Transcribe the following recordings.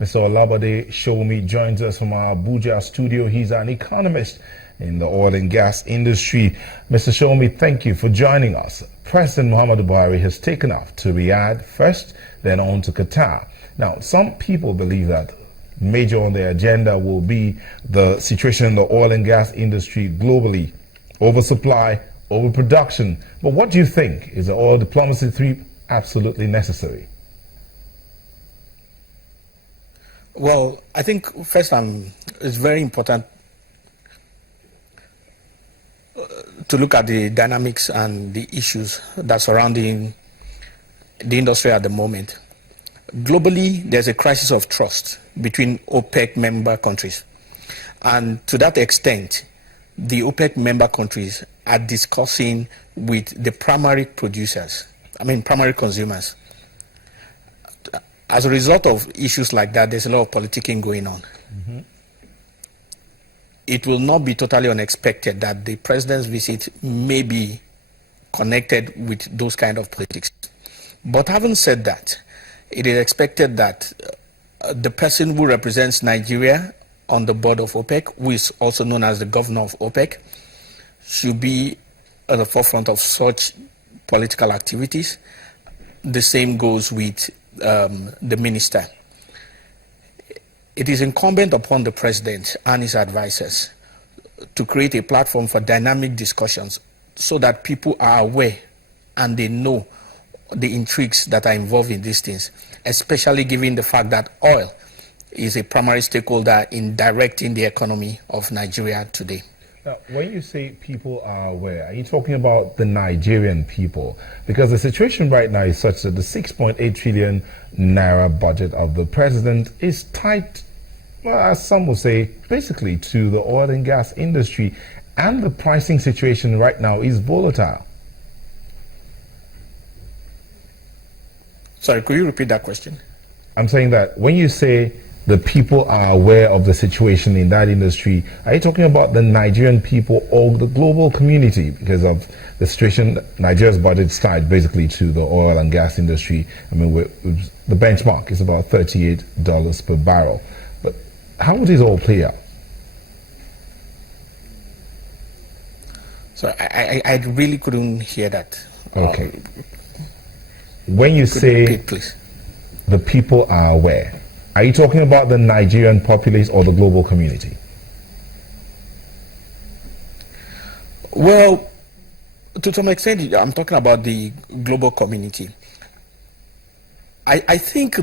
Mr. Olabode Shomi joins us from our Abuja studio. He's an economist in the oil and gas industry. Mr. Shomi, thank you for joining us. President Muhammadu Buhari has taken off to Riyadh first, then on to Qatar. Now, some people believe that major on the agenda will be the situation in the oil and gas industry globally, oversupply, overproduction. But what do you think? Is the oil diplomacy trip absolutely necessary? Well, I think first it's very important to look at the dynamics and the issues that surrounding the industry at the moment. Globally, there's a crisis of trust between OPEC member countries. And to that extent, the OPEC member countries are discussing with the primary consumers. As a result of issues like that, there's a lot of politicking going on. Mm-hmm. It will not be totally unexpected that the president's visit may be connected with those kind of politics. But having said that, it is expected that the person who represents Nigeria on the board of OPEC, who is also known as the governor of OPEC, should be at the forefront of such political activities. The same goes with the minister. It is incumbent upon the president and his advisors to create a platform for dynamic discussions so that people are aware and they know the intrigues that are involved in these things, especially given the fact that oil is a primary stakeholder in directing the economy of Nigeria today. Now, when you say people are aware, are you talking about the Nigerian people? Because the situation right now is such that the 6.8 trillion naira budget of the president is tied, well, as some will say, basically to the oil and gas industry, and the pricing situation right now is volatile. Sorry, could you repeat that question? I'm saying that when you say the people are aware of the situation in that industry, are you talking about the Nigerian people or the global community? Because of the situation, Nigeria's budget is tied basically to the oil and gas industry. I mean, the benchmark is about $38 per barrel. But how would this all play out? So I really couldn't hear that. Okay. When you say repeat, please, the people are aware, are you talking about the Nigerian populace or the global community? Well, to some extent, I'm talking about the global community. I think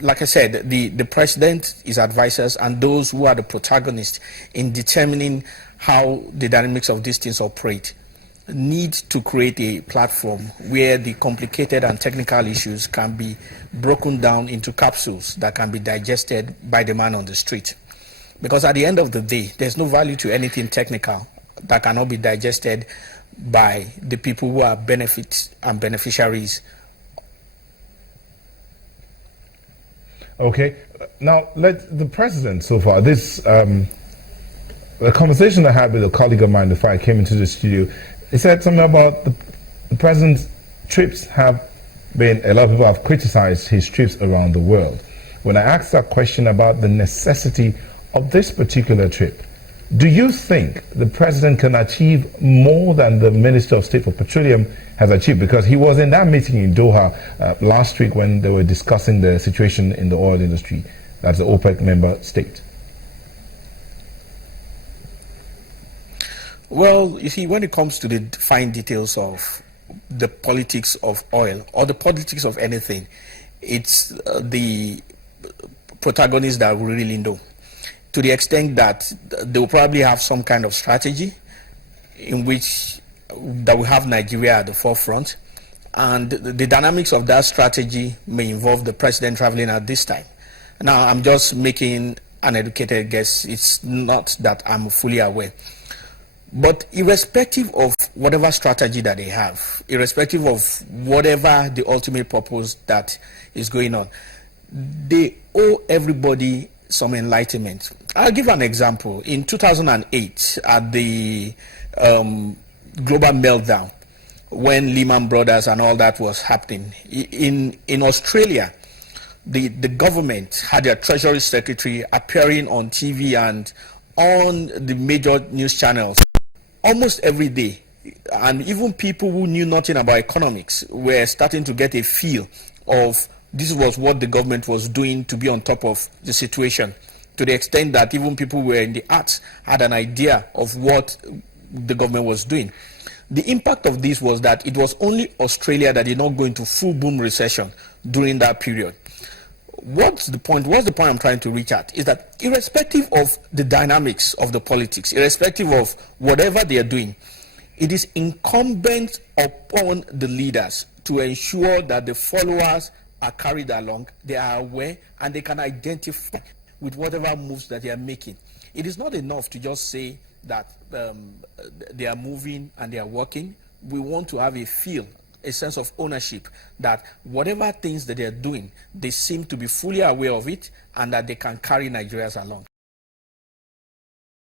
like I said, the president, his advisors, and those who are the protagonists in determining how the dynamics of these things operate need to create a platform where the complicated and technical issues can be broken down into capsules that can be digested by the man on the street. Because at the end of the day, there's no value to anything technical that cannot be digested by the people who are benefits and beneficiaries. Okay. Now, the president so far, the conversation I had with a colleague of mine before I came into the studio, he said something about the president's trips have been, a lot of people have criticized his trips around the world. When I asked that question about the necessity of this particular trip, do you think the president can achieve more than the Minister of State for Petroleum has achieved? Because he was in that meeting in Doha last week when they were discussing the situation in the oil industry. That's the OPEC member state. Well, you see, when it comes to the fine details of the politics of oil or the politics of anything, it's the protagonists that we really know. To the extent that they will probably have some kind of strategy in which that will have Nigeria at the forefront, and the dynamics of that strategy may involve the president traveling at this time. Now, I'm just making an educated guess. It's not that I'm fully aware. But irrespective of whatever strategy that they have, irrespective of whatever the ultimate purpose that is going on, they owe everybody some enlightenment. I'll give an example. In 2008, at the global meltdown, when Lehman Brothers and all that was happening, in Australia, the government had their Treasury Secretary appearing on TV and on the major news channels almost every day. And even people who knew nothing about economics were starting to get a feel of this was what the government was doing to be on top of the situation, to the extent that even people who were in the arts had an idea of what the government was doing. The impact of this was that it was only Australia that did not go into full boom recession during that period. What's the point I'm trying to reach at is that irrespective of the dynamics of the politics, irrespective of whatever they are doing, it is incumbent upon the leaders to ensure that the followers are carried along, they are aware, and they can identify with whatever moves that they are making. It is not enough to just say that they are moving and they are working. We want to have a feel, a sense of ownership, that whatever things that they are doing, they seem to be fully aware of it and that they can carry Nigerians along.